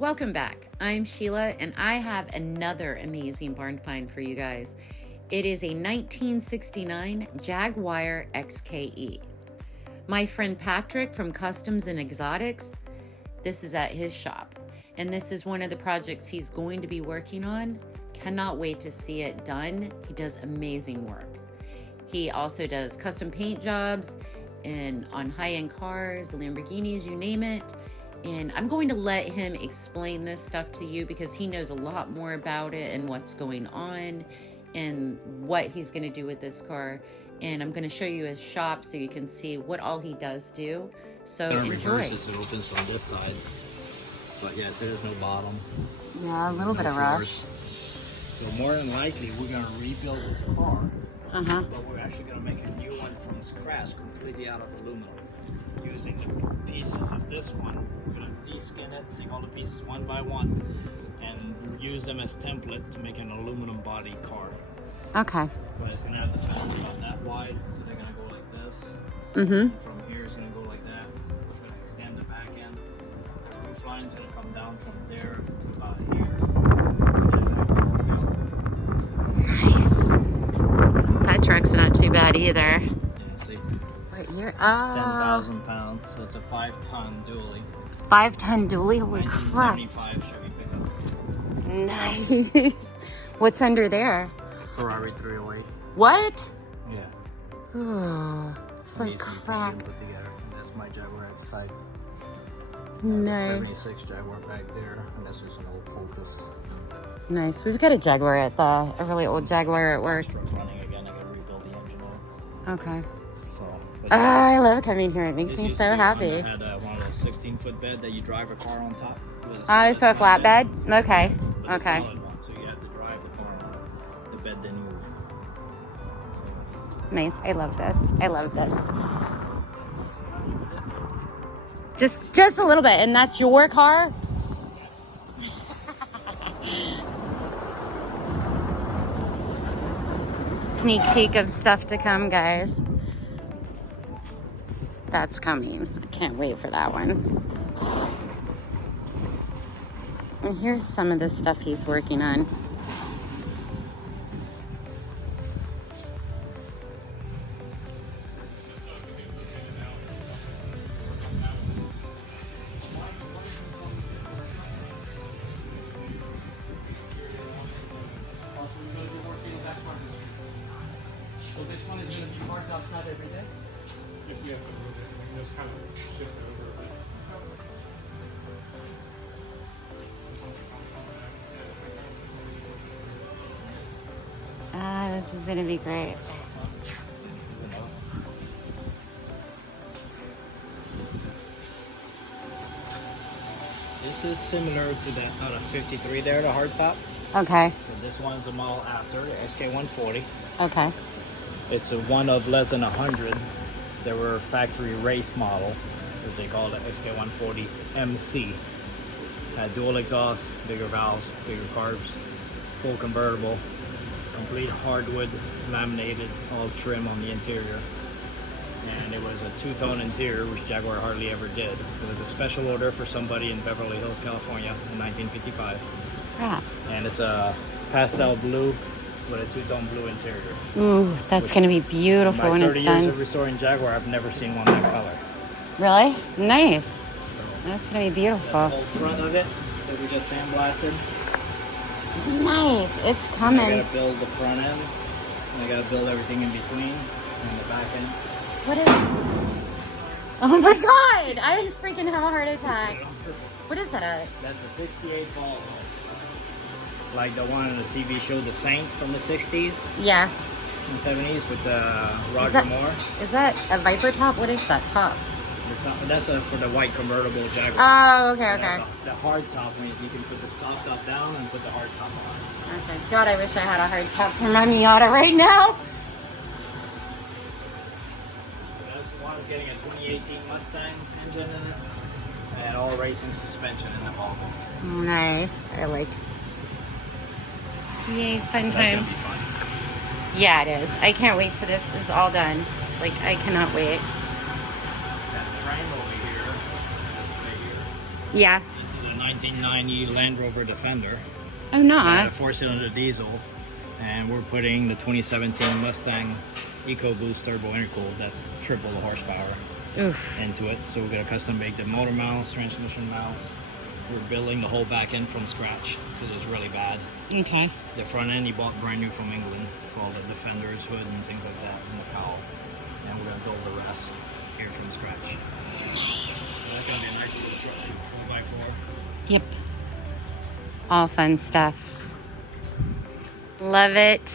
Welcome back. I'm Sheila, and I have another amazing barn find for you guys. It is a 1969 Jaguar XKE. My friend Patrick from Customs and Exotics, this is at his shop, and this is one of the projects he's going to be working on. Cannot wait to see it done. He does amazing work. He also does custom paint jobs and on high-end cars, Lamborghinis, you name it. And I'm going to let him explain this stuff to you because he knows a lot more about it and what's going on and what he's going to do with this car. And I'm going to show you his shop so you can see what all he does do. So enjoy. Reverse it opens from this side. But yeah, so there's no bottom. Yeah, a little bit of rush. So more than likely we're going to rebuild this car. But we're actually going to make a new one from scratch, completely out of aluminum. Using the pieces of this one, we're going to de-skin it, take all the pieces one by one, and use them as template to make an aluminum body car. Okay. But it's going to have the fenders about that wide, so they're going to go like this. From here it's going to go like that. We're going to extend the back end. The roof line is going to come down from there to about here. Nice. That truck's not too bad either. Yeah, see? Right here. 10,000 pounds, so it's a 5-ton dually. 5-ton dually? Holy crap. 1975 Chevy pickup. Nice. What's under there? Ferrari 308. What? Yeah. Oh, it's like Needs to be crack. put together. And that's my Jaguar XKE. Nice. 76 Jaguar back there, and that's just an old Focus. Nice. We've got a Jaguar at a really old Jaguar at work. Truck running again. I gotta rebuild the engine now. Okay. So. I love coming here. It makes me so happy. I had one of those 16-foot bed that you drive a car on top. Oh, so a flatbed? Okay. But Okay. a solid one, so you have to drive the car on. The bed didn't move. Nice. I love this. I love this. Just a little bit, and that's your car? Sneak peek of stuff to come, guys. That's coming. I can't wait for that one. And here's some of the stuff he's working on. So this one is going to be parked outside every day? If we have to move it, we can just kind of shift it over a bit. This is gonna be great. This is similar to the out of 53 there, the hardtop. Okay. So this one's a model after, the SK140. Okay. It's a one of less than 100. They were a factory race model, as they call it, XK140 MC. Had dual exhaust, bigger valves, bigger carbs, full convertible, complete hardwood, laminated, all trim on the interior. And it was a two-tone interior, which Jaguar hardly ever did. It was a special order for somebody in Beverly Hills, California in 1955. Ah. And it's a pastel blue with a two-tone blue interior. Ooh, that's going to be beautiful In when my it's 30 done. years of restoring Jaguar, I've never seen one that color. Really? Nice. So, That's going to be the beautiful. whole front of it that we just sandblasted. Nice. It's I coming. gotta build the front end, and I gotta build everything in between, and the back end. What is Oh my god! I freaking have a heart attack. What is that? That's a 68 Volvo. Like the one on the TV show The Saint from the 60s Yeah. and 70s with Roger that- Moore. Is that a Viper top? What is that top? That's for the white convertible Jaguar. Oh, okay, And okay. The hard top, you can put the soft top down and put the hard top on. Okay. God, I wish I had a hard top for my Miata right now. That's one's getting a 2018 Mustang engine in it, and all racing suspension in the Volvo. Nice. I like. Yay, fun That's gonna be times. fun. Yeah, it is. I can't wait till this is all done. Like, I cannot wait. That frame over here, right here, Yeah. This is a 1990 Land Rover Defender. Oh, It no. had a 4-cylinder diesel, and we're putting the 2017 Mustang EcoBoost Turbo Intercooled. That's triple the horsepower Oof. into it. So we're gonna custom make the motor mounts, transmission mounts. We're building the whole back end from scratch because it's really bad. Okay. The front end he bought brand new from England for all the Defenders, hood, and things like that, and the cowl. And we're gonna build the rest here from scratch. Nice. So that's gonna be a nice little truck too, 4x4. Yep. All fun stuff. Love it.